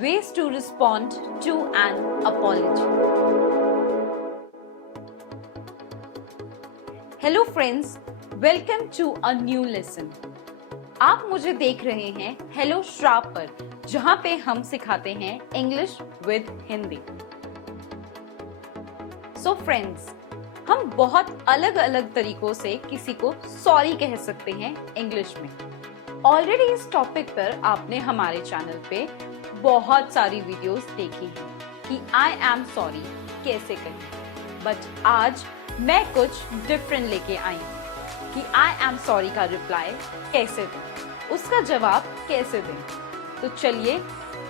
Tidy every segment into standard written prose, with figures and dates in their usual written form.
ways to respond to an apology. Hello friends, welcome to a new lesson. आप मुझे देख रहे हैं हेलो श्राप पर, जहां पे हम सिखाते हैं English with Hindi. So friends, हम बहुत अलग अलग तरीकों से किसी को सॉरी कह सकते हैं इंग्लिश में। ऑलरेडी इस टॉपिक पर आपने हमारे चैनल पे बहुत सारी वीडियोस देखी हैं कि आई एम सॉरी कैसे कहें, बट आज मैं कुछ डिफरेंट लेके आई हूँ कि आई एम सॉरी का रिप्लाई कैसे दें, उसका जवाब कैसे दें। तो चलिए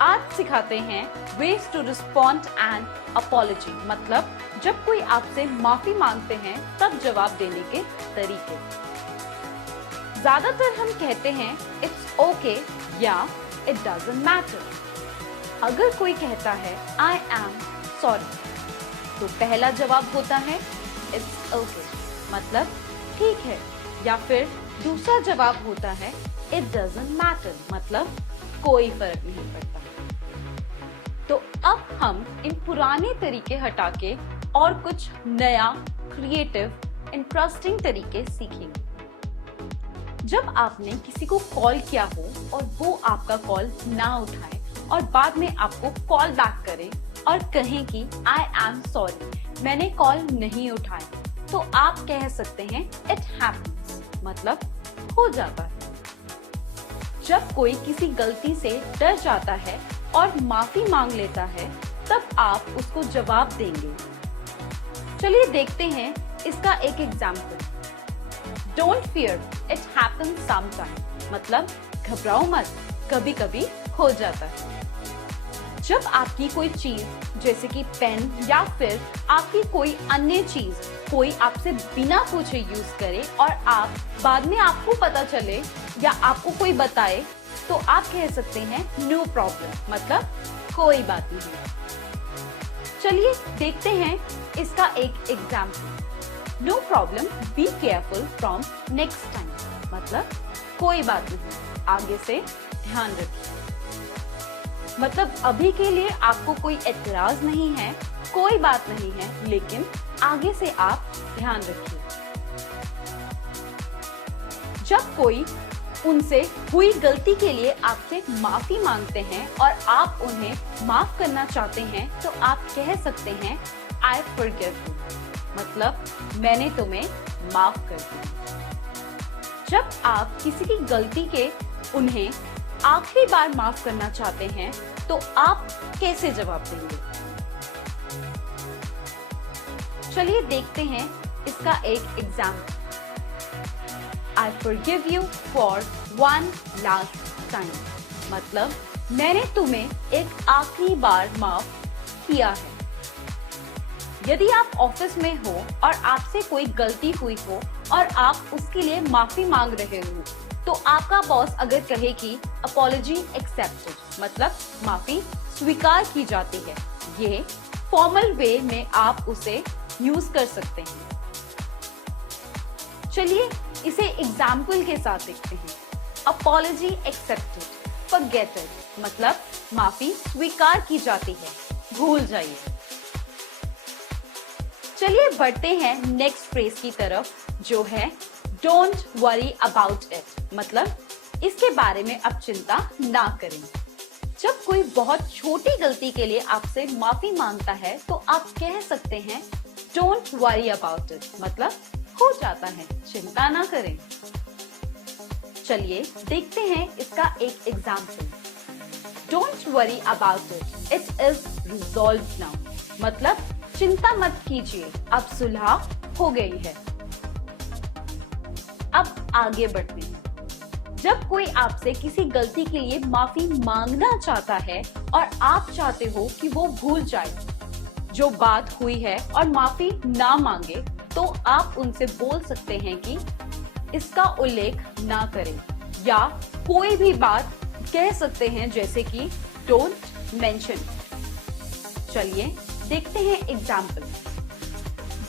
आज सिखाते हैं ways to respond an apology, मतलब जब कोई आपसे माफी मांगते हैं तब जवाब देने के तरीके। ज्यादातर हम कहते हैं इट्स ओके या इट डजंट मैटर। अगर कोई कहता है आई एम सॉरी, तो पहला जवाब होता है इट्स ओके, मतलब ठीक है, या फिर दूसरा जवाब होता है इट डजंट मैटर, मतलब कोई फर्क नहीं पड़ता। तो अब हम इन पुराने तरीके हटा के और कुछ नया, क्रिएटिव, इंटरेस्टिंग तरीके सीखेंगे। जब आपने किसी को कॉल किया हो और वो आपका कॉल ना उठाए और बाद में आपको कॉल बैक करे और कहें कि आई एम सॉरी, मैंने कॉल नहीं उठाया, तो आप कह सकते हैं इट हैपेंस, मतलब हो जाता है। जब कोई किसी गलती से डर जाता है और माफी मांग लेता है, तब आप उसको जवाब देंगे। चलिए देखते हैं इसका एक example. Don't fear, it happens sometime, मतलब घबराओ मत, कभी कभी हो जाता है। जब आपकी कोई चीज जैसे कि पेन या फिर आपकी कोई अन्य चीज कोई आपसे बिना पूछे यूज करे और आप बाद में आपको पता चले या आपको कोई बताए, तो आप कह सकते हैं नो प्रॉब्लम, मतलब कोई बात नहीं। चलिए देखते हैं इसका एक example. No problem, be careful from next time, मतलब कोई बात नहीं, आगे से ध्यान रखिए। मतलब अभी के लिए आपको कोई एतराज नहीं है, कोई बात नहीं है, लेकिन आगे से आप ध्यान रखिए। जब कोई उनसे हुई गलती के लिए आपसे माफी मांगते हैं और आप उन्हें माफ करना चाहते हैं, तो आप कह सकते हैं आई फॉरगिव यू, मतलब मैंने तुम्हें माफ कर दिया। जब आप किसी की गलती के उन्हें आखिरी बार माफ करना चाहते हैं, तो आप कैसे जवाब देंगे? चलिए देखते हैं इसका एक example. I forgive you for one last time, मतलब मैंने तुम्हें एक आखिरी बार माफ किया है। यदि आप ऑफिस में हो और आपसे कोई गलती हुई हो और आप उसके लिए माफी मांग रहे हो, तो आपका बॉस अगर कहे कि अपॉलजी एक्सेप्टेड, मतलब माफी स्वीकार की जाती है, ये फॉर्मल वे में आप उसे यूज कर सकते हैं। चलिए इसे एग्जाम्पल के साथ देखते हैं। अपॉलजी एक्सेप्टेड, फॉरगेट इट, मतलब माफी स्वीकार की जाती है, भूल जाइए। चलिए बढ़ते हैं नेक्स्ट फ्रेज की तरफ, जो है डोंट वरी अबाउट इट, मतलब इसके बारे में अब चिंता ना करें। जब कोई बहुत छोटी गलती के लिए आपसे माफी मांगता है, तो आप कह सकते हैं डोंट वरी अबाउट इट, मतलब हो जाता है, चिंता ना करें। चलिए देखते हैं इसका एक example. Don't worry about it, it is resolved now, मतलब चिंता मत कीजिए, अब सुलह हो गई है। अब आगे बढ़ते हैं। जब कोई आपसे किसी गलती के लिए माफी मांगना चाहता है और आप चाहते हो कि वो भूल जाए जो बात हुई है और माफी ना मांगे, तो आप उनसे बोल सकते हैं कि इसका उल्लेख ना करें, या कोई भी बात कह सकते हैं जैसे कि डोंट मेंशन। चलिए देखते हैं example.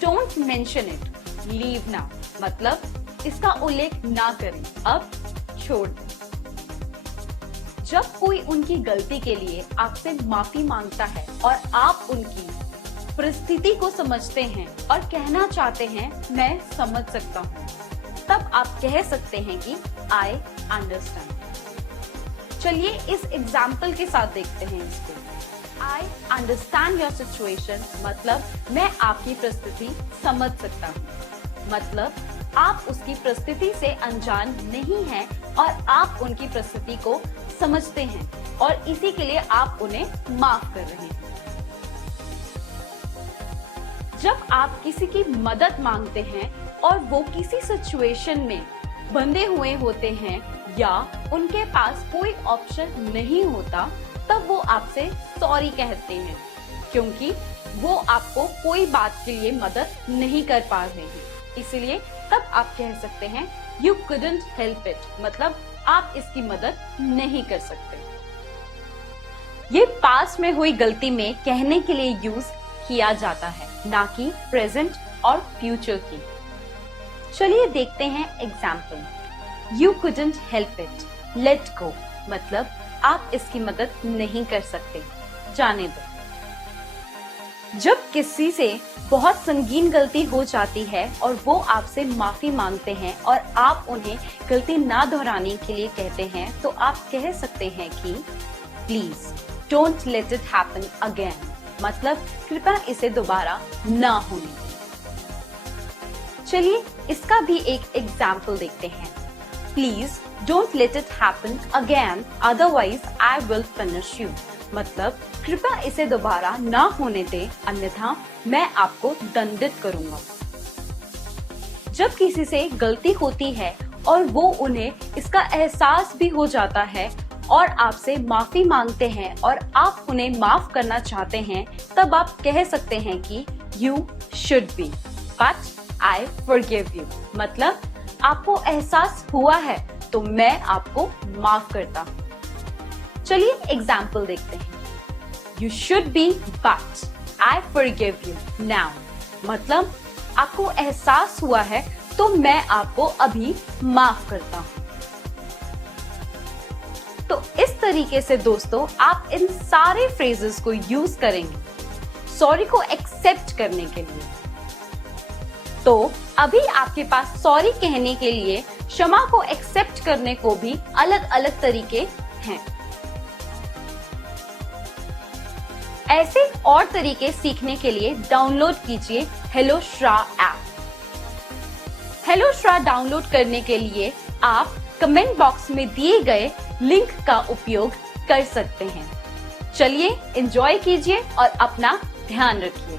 Don't mention it, leave now, मतलब इसका उल्लेख ना करें, अब छोड़ दें। जब कोई उनकी गलती के लिए आपसे माफी मांगता है और आप उनकी परिस्थिति को समझते हैं और कहना चाहते हैं मैं समझ सकता हूँ, तब आप कह सकते हैं कि I understand। चलिए इस एग्जाम्पल के साथ देखते हैं इसको। I understand your situation मतलब मैं आपकी परिस्थिति समझ सकता हूँ, मतलब आप उसकी परिस्थिति से अनजान नहीं हैं और आप उनकी परिस्थिति को समझते हैं और इसी के लिए आप उन्हें माफ कर रहे हैं। जब आप किसी की मदद मांगते हैं और वो किसी सिचुएशन में बंधे हुए होते हैं या उनके पास कोई ऑप्शन नहीं होता, तब वो आपसे सॉरी कहते हैं क्योंकि वो आपको कोई बात के लिए मदद नहीं कर पा रहे हैं। इसलिए तब आप कह सकते हैं You couldn't help it मतलब आप इसकी मदद नहीं कर सकते। ये पास्ट में हुई गलती में कहने के लिए यूज किया जाता है, ना कि प्रेजेंट और फ्यूचर की। चलिए देखते हैं example. You couldn't help it, let go मतलब आप इसकी मदद नहीं कर सकते, जाने दो। जब किसी से बहुत संगीन गलती हो जाती है और वो आपसे माफी मांगते हैं और आप उन्हें गलती ना दोहराने के लिए कहते हैं, तो आप कह सकते हैं कि please don't let it happen again मतलब कृपया इसे दोबारा ना होने दें। चलिए इसका भी एक एग्जाम्पल देखते हैं। Please don't let it happen again otherwise I will finish you मतलब कृपया इसे दोबारा ना होने दे, अन्यथा मैं आपको दंडित करूंगा। जब किसी से गलती होती है और वो उन्हें इसका एहसास भी हो जाता है और आपसे माफी मांगते हैं और आप उन्हें माफ करना चाहते हैं, तब आप कह सकते हैं कि You should be, but I forgive you मतलब आपको एहसास हुआ है तो मैं आपको माफ करता हूँ। चलिए एग्जाम्पल देखते हैं। You should be, but I forgive you now मतलब आपको एहसास हुआ है तो मैं आपको अभी माफ करता हूँ। तो इस तरीके से दोस्तों आप इन सारे फ्रेजेस को यूज करेंगे सॉरी को एक्सेप्ट करने के लिए। तो अभी आपके पास सॉरी कहने के लिए क्षमा को एक्सेप्ट करने को भी अलग अलग तरीके हैं। ऐसे और तरीके सीखने के लिए डाउनलोड कीजिए हेलोश्रा ऐप। हेलोश्रा डाउनलोड करने के लिए आप कमेंट बॉक्स में दिए गए लिंक का उपयोग कर सकते हैं। चलिए एंजॉय कीजिए और अपना ध्यान रखिए।